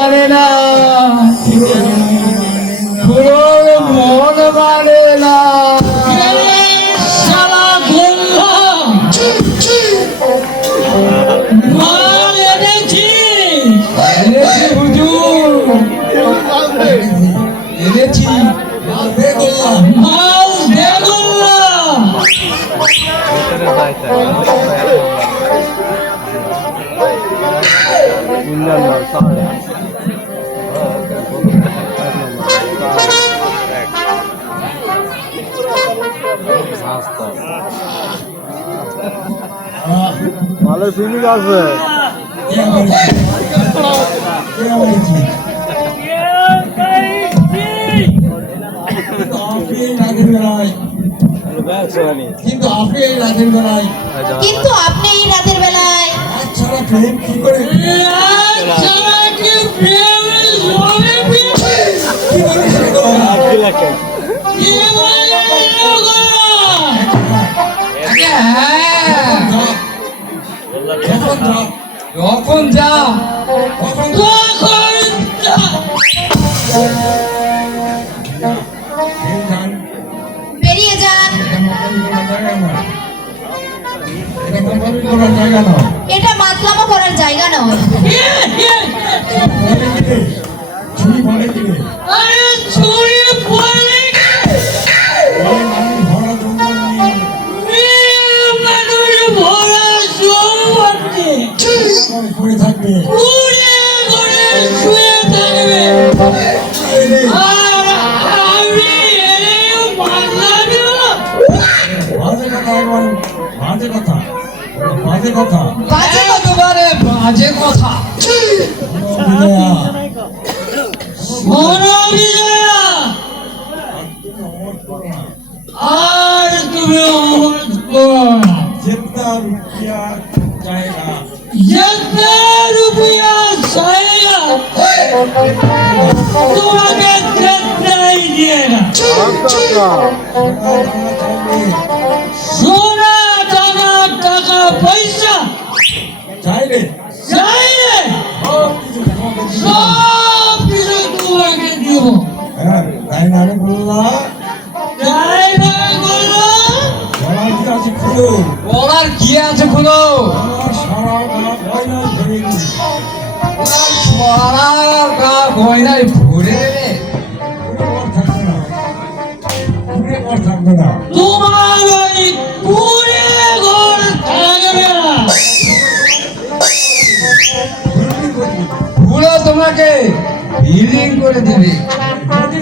মানে না, পুরোর মন মানে না। সারা গোল্লা মাল এনেছি এনেছি হুজুর, এনেছি মাল দে গোল্লা। ভালো ফিলিং আছে। কিন্তু আপনি এই রাতের বেলায় ছাড়া প্রেম কি করে? যখন যা বেরিয়ে যান। এটা মাতলামো করার জায়গা নয়। থাকবে বাজে কথা, বাজে কথা, বাজে একেবারে বাজে কথা। আর তুমি অমত করো না। जितना रुपया जाएगा তোমাকে চেষ্টাই দিয়েगा। সোনা টাকা টাকা পয়সা চাইলে চাইলে সব কিছু তোমাকে দিব। তাই না রে বললাম, তাই না বললো? বলার কি আছে খুলো, বলার কি আছে খুলো? আমার সারা গা গয়না ধরে দিই। সারা গা গয়নায় ভরে দেবে। থাকবে না তোমার ওই কুড়ে ঘর থাকবে না। পুরো তোমাকে হিলিং করে দেবে। যদি